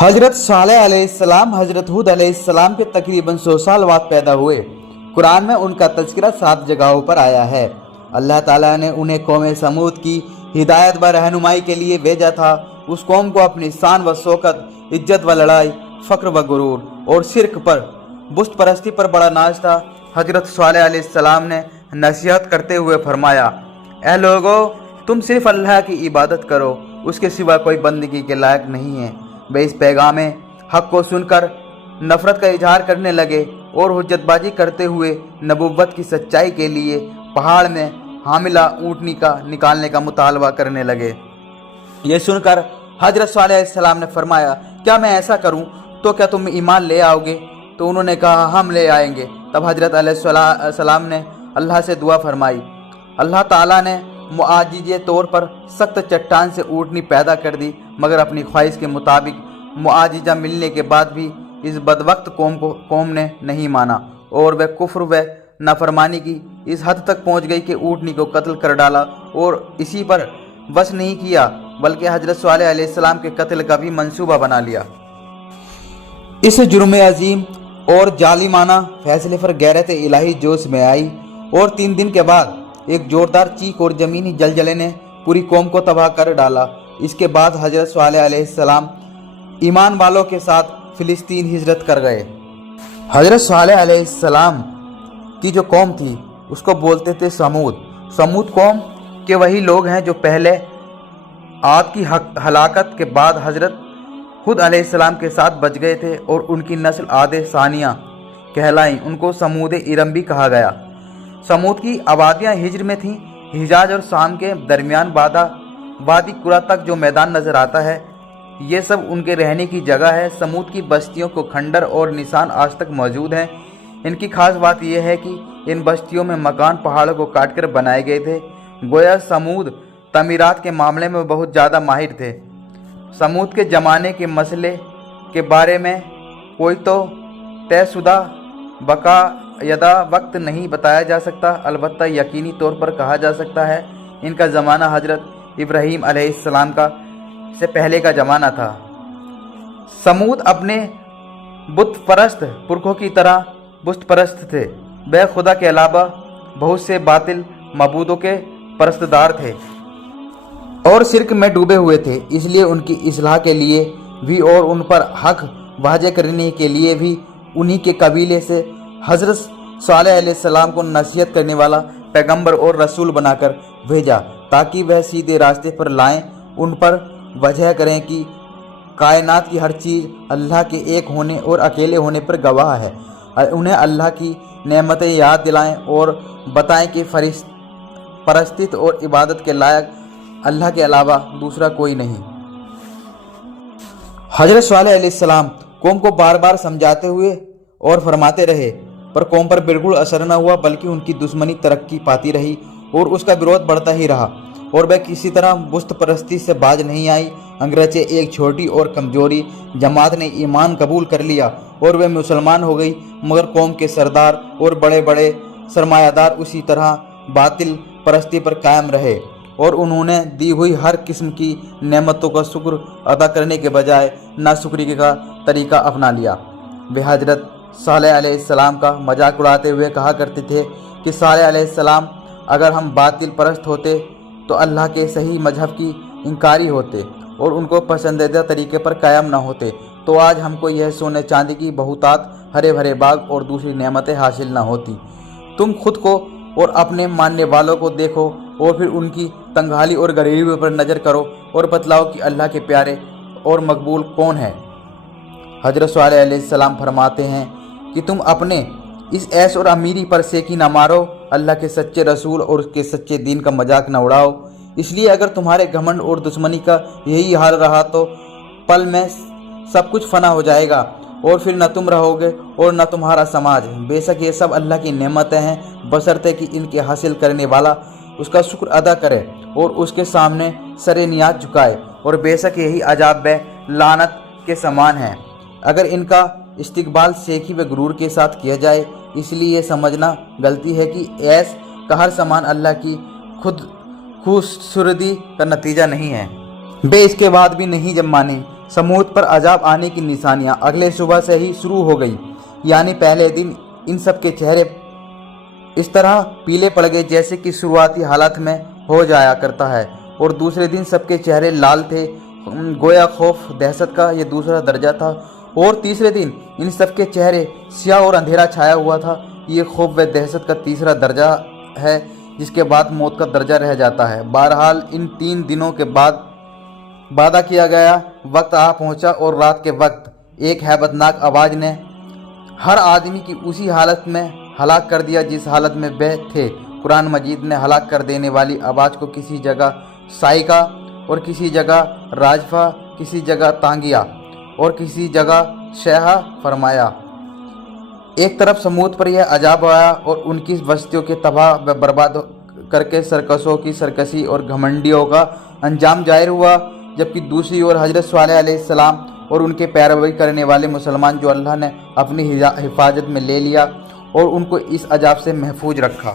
हजरत सालेह अलैहिस्सलाम हजरत हुद अलैहिस्सलाम के तकरीबन 100 साल बाद पैदा हुए। कुरान में उनका तज़किरा 7 जगहों पर आया है। अल्लाह ताला ने उन्हें कौम समूद की हिदायत व रहनुमाई के लिए भेजा था। उस कौम को अपनी शान व शौकत, इज्जत व लड़ाई, फ़क्र व गुरूर और शिरक पर, बुत परस्ती पर बड़ा नाज था। हजरत सालेह अलैहिस्सलाम ने नसीहत करते हुए फरमाया, ऐ लोगो, तुम सिर्फ अल्लाह की इबादत करो, उसके सिवा कोई बंदगी के लायक नहीं है। वे इस पैगाम हक़ को सुनकर नफ़रत का इजहार करने लगे और हुज्जतबाजी करते हुए नबुव्वत की सच्चाई के लिए पहाड़ में हामिला ऊँटनी का निकालने का मुतालबा करने लगे। ये सुनकर हजरत सालेह अलैहिस्सलाम ने फरमाया, क्या मैं ऐसा करूं तो क्या तुम ईमान ले आओगे? तो उन्होंने कहा, हम ले आएंगे। तब हजरत अलैहिस्सलाम ने अल्लाह से दुआ फरमाई। अल्लाह ताला ने मुआजिज़े तौर पर सख्त चट्टान से ऊँटनी पैदा कर दी, मगर अपनी ख्वाहिश के मुताबिक मुआजिज़ा मिलने के बाद भी इस बदबख्त कौम ने नहीं माना और वह कुफ्र व नाफरमानी की इस हद तक पहुँच गई कि ऊँटनी को कत्ल कर डाला। और इसी पर बस नहीं किया, बल्कि हजरत सालेह अलैहिस्सलाम के कत्ल का भी मंसूबा बना लिया। इस जुर्म अजीम और जालिमाना फैसले पर गैरत इलाही जोश में आई और 3 दिन के बाद एक जोरदार चीख और ज़मीनी जलजले ने पूरी कौम को तबाह कर डाला। इसके बाद हजरत सालेह अलैहिस्सलाम ईमान वालों के साथ फ़िलिस्तीन हिजरत कर गए। हजरत सालेह अलैहिस्सलाम की जो कौम थी उसको बोलते थे समूद। समूद कौम के वही लोग हैं जो पहले आद की हलाकत के बाद हजरत हुद अलैहिस्सलाम के साथ बच गए थे और उनकी नस्ल आदे सानिया कहलाई। उनको समूद इरम भी कहा गया। समूद की आबादियाँ हिज्र में थीं। हिजाज और शाम के दरमियान वादी कुरा तक जो मैदान नज़र आता है, ये सब उनके रहने की जगह है। समूद की बस्तियों को खंडर और निशान आज तक मौजूद हैं। इनकी खास बात यह है कि इन बस्तियों में मकान पहाड़ों को काटकर बनाए गए थे। गोया समूद तमीरात के मामले में बहुत ज़्यादा माहिर थे। समूद के ज़माने के मसले के बारे में कोई तो तयशुदा बाकायदा वक्त नहीं बताया जा सकता, अलबत्ता यकीनी तौर पर कहा जा सकता है इनका ज़माना हजरत इब्राहीम अलैहिस्सलाम का से पहले का ज़माना था। समूद अपने बुत परस्त पुरखों की तरह बुत परस्त थे। वे खुदा के अलावा बहुत से बातिल मबूदों के परस्तदार थे और शिरक में डूबे हुए थे। इसलिए उनकी इस्लाह के लिए भी और उन पर हक वाज़े करने के लिए भी उन्हीं के कबीले से हजरत सालेह अलैहिस्सलाम को नसीहत करने वाला पैगंबर और रसूल बनाकर भेजा, ताकि वह सीधे रास्ते पर लाएं। उन पर वजह करें कि कायनात की हर चीज़ अल्लाह के एक होने और अकेले होने पर गवाह है। उन्हें अल्लाह की नेमतें याद दिलाएं और बताएं कि परस्तित और इबादत के लायक अल्लाह के अलावा दूसरा कोई नहीं। हजरत सालेह अलैहिस्सलाम कौम को बार बार समझाते हुए और फरमाते रहे, पर कौम पर बिल्कुल असर न हुआ, बल्कि उनकी दुश्मनी तरक्की पाती रही और उसका विरोध बढ़ता ही रहा और वह किसी तरह बुत परस्ती से बाज नहीं आई। अंग्रेज़ी एक छोटी और कमजोरी जमात ने ईमान कबूल कर लिया और वह मुसलमान हो गई, मगर कौम के सरदार और बड़े बड़े सरमायादार उसी तरह बातिल परस्ती पर कायम रहे और उन्होंने दी हुई हर किस्म की नेमतों का शुक्र अदा करने के बजाय नाशुक्री का तरीका अपना लिया। वे हजरत सालेह अलैहिस्सलाम का मजाक उड़ाते हुए कहा करते थे कि सालेह अलैहिस्सलाम, अगर हम बातिल परस्त होते तो अल्लाह के सही मजहब की इनकारी होते और उनको पसंदीदा तरीके पर कायम न होते, तो आज हमको यह सोने चांदी की बहुतात, हरे भरे बाग और दूसरी नेमतें हासिल न होती। तुम खुद को और अपने मानने वालों को देखो और फिर उनकी तंगहाली और गरीबी पर नज़र करो और बतलाओ कि अल्लाह के प्यारे और मकबूल कौन है। हजरत सालेह अलैहिस्सलाम फरमाते हैं कि तुम अपने इस ऐश और अमीरी पर सेकी न मारो, अल्लाह के सच्चे रसूल और उसके सच्चे दीन का मजाक न उड़ाओ। इसलिए अगर तुम्हारे घमंड और दुश्मनी का यही हाल रहा तो पल में सब कुछ फना हो जाएगा और फिर न तुम रहोगे और न तुम्हारा समाज। बेशक ये सब अल्लाह की नेमतें हैं, बशर्ते कि इनके हासिल करने वाला उसका शुक्र अदा करे और उसके सामने सरे नियाज झुकाए, और बेशक यही अजाब लानत के समान है अगर इनका इस्तिकबाल सेखी व गुरूर के साथ किया जाए। इसलिए ये समझना गलती है कि ऐस का हर सामान अल्लाह की खुदसूरदी का नतीजा नहीं है। वे इसके बाद भी नहीं जब माने। समूद पर अजाब आने की निशानियां अगले सुबह से ही शुरू हो गई। यानी पहले दिन इन सब के चेहरे इस तरह पीले पड़ गए जैसे कि शुरुआती हालत में हो जाया करता है, और दूसरे दिन सबके चेहरे लाल थे, गोया खौफ दहशत का ये दूसरा दर्जा था। और तीसरे दिन इन सब के चेहरे स्याह और अंधेरा छाया हुआ था, ये खौफ व दहशत का तीसरा दर्जा है, जिसके बाद मौत का दर्जा रह जाता है। बहरहाल इन 3 दिनों के बाद वादा किया गया वक्त आ पहुंचा, और रात के वक्त एक हैबतनाक आवाज़ ने हर आदमी की उसी हालत में हलाक कर दिया जिस हालत में वे थे। कुरान मजीद ने हलाक कर देने वाली आवाज़ को किसी जगह साइका और किसी जगह राजफा, किसी जगह तांगिया और किसी जगह शहा फरमाया। एक तरफ समूद पर यह अजाब आया और उनकी बस्तियों के तबाह व बर्बाद करके सरकसों की सरकसी और घमंडियों का अंजाम जाहिर हुआ, जबकि दूसरी ओर हजरत सालेह अलैहिस्सलाम और उनके पैरवी करने वाले मुसलमान जो अल्लाह ने अपनी हिफाजत में ले लिया और उनको इस अजाब से महफूज रखा।